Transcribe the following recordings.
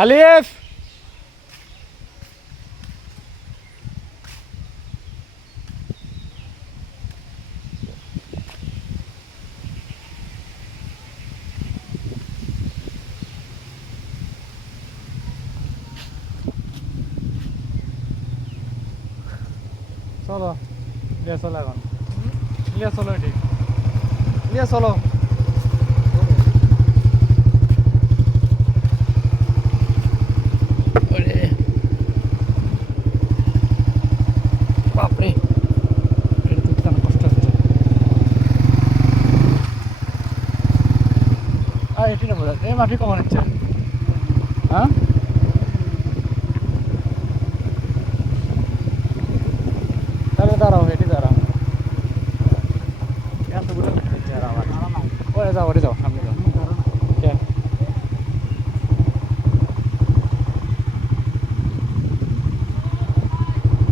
আলিফ চলো লিয়া চলো এখন লিয়া চলো ঠিক লিয়া চলো ওরে বাপরে এটা তো কেন কষ্ট হচ্ছে আর এটি না বোঝা এই মাটি কখন হচ্ছে হ্যাঁ? তাহলে ওরে যাও যাও, সামনে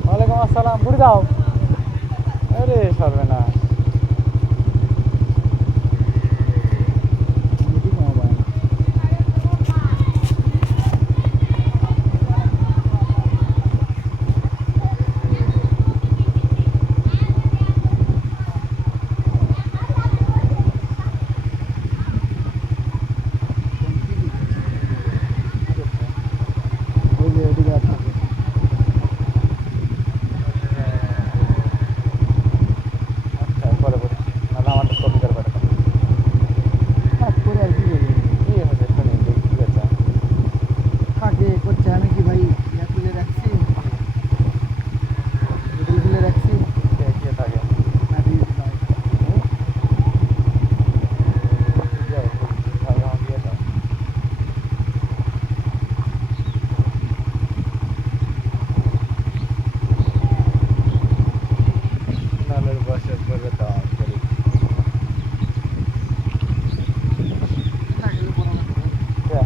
ওয়ালাইকুম আসসালাম, ঘুরে আরে সরবে না ওই যে ওদিকে আছে আচ্ছা পরে পরে নাহলে আমাদের কপি করে পাঠাতাম করে আর কি বলি কি হয়েছে শুনি দেখি কি হয়েছে থাকে করছে আমি কি ভাই ইয়া তুলে রাখছি হোটেল তুলে রাখছি কে কে থাকে না দিয়ে দিলাম হুম? যাও, যাও, যাও, দিয়ে দাও। নালের বসে করে দাও করি। থাকলে বড় না করে। কে?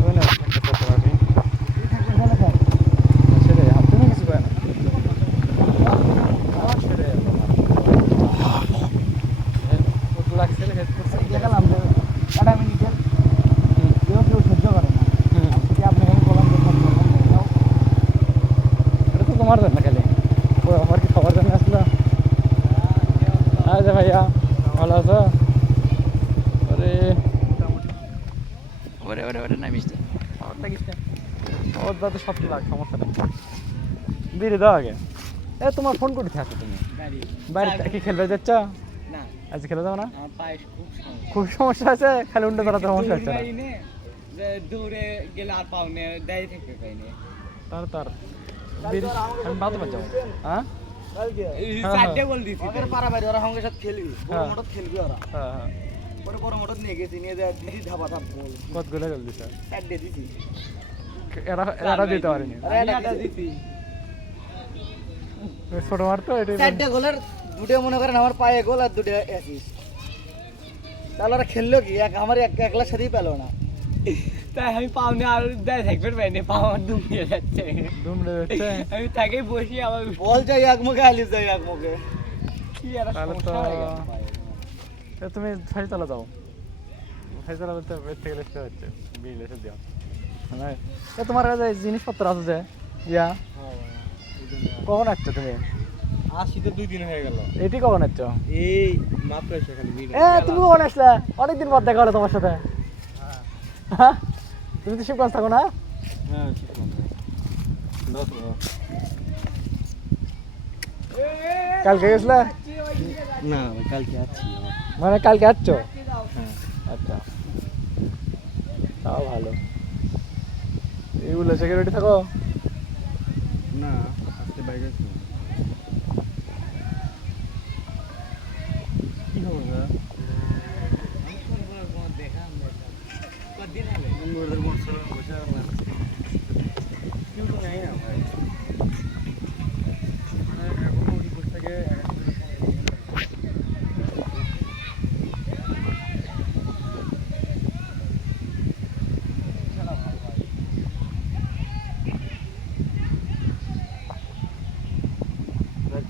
ওই না, একটা করতে পারবি। এই থাকলে ভালো খায় ছেড়ে, হাত তুমি কিছু করে না। আমার ছেড়ে, তোমার। এ, কত লাগছে রে, হেড করছে? দেখালাম যে আড়াই মিনিটের হুম, কেউ কেউ সহ্য করে না হুম। যে আপনাকে আমি বললাম যে সহ্য করবেন না। তোমার জন্য খালি? ও আমার কি খবর জানে আসলো? আচ্ছা ভাইয়া ভালো আছো? ওরে। ওরে ওরে ওরে না খবর দাও তো সব লাগ সমস্যা নেই দিয়ে দাও আগে। এ তোমার ফোন করে থাকো তুমি? বাইরে কি খেলবে যাচ্ছ? না। আজ খেলে যাও না? খুব সমস্যা। আছে? খালি উল্টো দাঁড়াতে সমস্যা আছে না? দৌড়ে গেলে আর পাওনে দেয় থাকবে পাইনি তার তার। আমি বাদ যাব। হ্যাঁ? চারটে বল দিছি। ওদের পাড়া বাইরে ওরা সঙ্গে সাথে খেলবি বড় হ্যাঁ। মোটর খেলবি ওরা। হ্যাঁ হ্যাঁ। পরে বড় মোটর নিয়ে গেছি নিয়ে যায় দিদি ধাপা ধাপ বল কতগুলো গেল দিছে? চারটে দিছি। এরা এরা দিতে পারেনি। আরে দিছি। ছোট মার তো এটাই চারটে গোলের দুটো মনে করেন আমার পায়ে গোল আর দুটো অ্যাসিস্ট তাহলে ওরা খেললো কি? এক আমার এক একলার সাথেই পেল না। তাই আমি পাওনি আর দেয় থাকবে আমার যাচ্ছে। দুমড়ে যাচ্ছে? আমি তাকেই বসি আবার বল যাই এক মুখে আলিস যাই এক মুখে। কি আর সমস্যা হয়ে তুমি ফাইজতলা যাও। বলতে এর থেকে লেখতে হচ্ছে বিল এসে দিও। মানে তোমার কাছে জিনিসপত্র আছে যে? ইয়া? কখন আসছো তুমি? আসি তো দুই দিন হয়ে গেল। এটি কখন আসছো? এই মাত্র এসে খালি এ তুমি কখন আসলে? অনেকদিন পর দেখা হলো তোমার সাথে। হ্যাঁ? তুমি তো শিবগঞ্জ থাকো না? হ্যাঁ কালকে গেছিলে? না কালকে আছি মানে কালকে আসছো? আচ্ছা। তাও ভালো। এইগুলো সিকিউরিটি থাকো? না আজকে বাইরে কি খবর দাদা বন্ধুদের মশলা বসে আমার কেউ তো নেই না ভাই মানে এখনও উনি বসে থাকে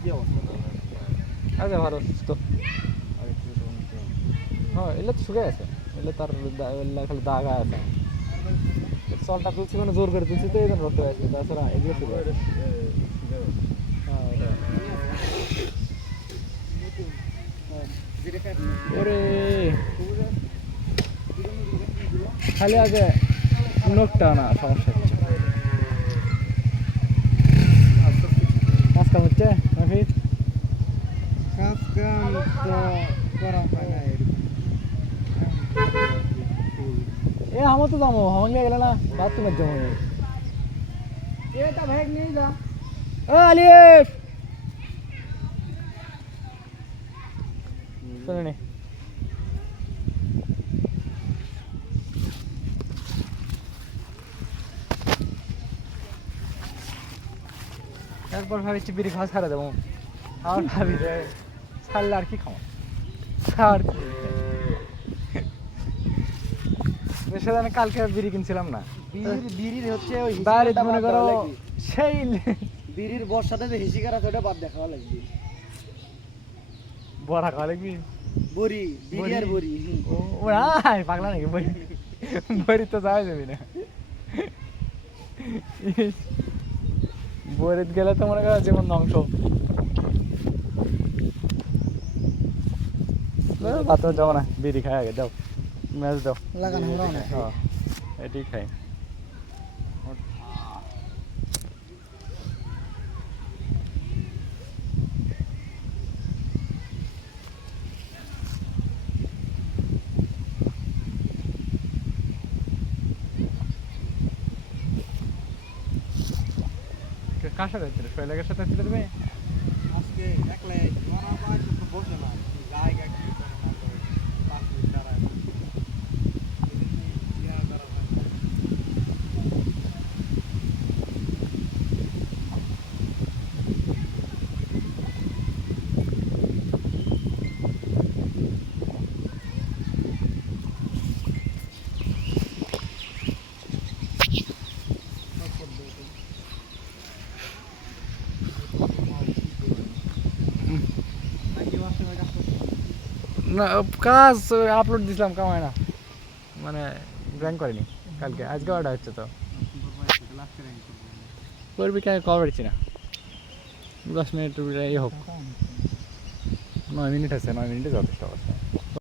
কি অবস্থা দাদা আছে ভালো, সুস্থ। হ্যাঁ এলে তো শুকে আছে। এলে তার খালি দাগা আছে। চলটা তুলছি মানে জোর করে তুলছি তো রক্ত আছে তাছাড়া এগুলো শুরু হয়। ওরে। খালি আগে নোটটা না সমস্যা হচ্ছে কাজ কাম হচ্ছে নাকি কাজ কাম তো করা এ আমার তো যাব আমার গেলে না বাথরুমের জন্য এটা ব্যাগ নিয়ে যা ও আলিফ শুনে একবার ভাবিছি বিড়ি খাওয়া ছাড়া দেবো। আর ভাবি যে ছাড়লে আর কি খাব ছাড় কি? সেখানে কালকে বিড়ি কিনছিলাম না। বিড়ির বিড়ির হচ্ছে ওই বাইরে মনে করো সেই বিড়ির বর্ষাতে যে হিসিকার আছে ওটা বাদ দেখাওয়া লাগবে। বড়া খাওয়া লাগবি? বড়ি বিড়ি আর বড়ি। ও ও নাই পাগলা নাকি? বই বড়ি তো যাওয়া যাবি না। বরিত গেলে তো মনে করো যেমন ধ্বংস। বাথরুম যাব না বিড়ি খাই আগে দাও ম্যাচ দাও। লাগানো হ্যাঁ এটি খাই। কার সাথে ছিল শৈলাকের সাথে ছিল তুমি? আজকে একলাই মরা পাঁচ বসে না জায়গা কি করে না করে পাঁচ মিনিট দাঁড়ায় না কাজ আপলোড দিছিলাম কামায় না। মানে র্যাঙ্ক করেনি কালকে। আজকে অর্ডার হচ্ছে তো। করবি কে কবে পারছি না। দশ মিনিট ইয়ে হোক। নয় মিনিট আছে নয় মিনিটে যথেষ্ট অবস্থা।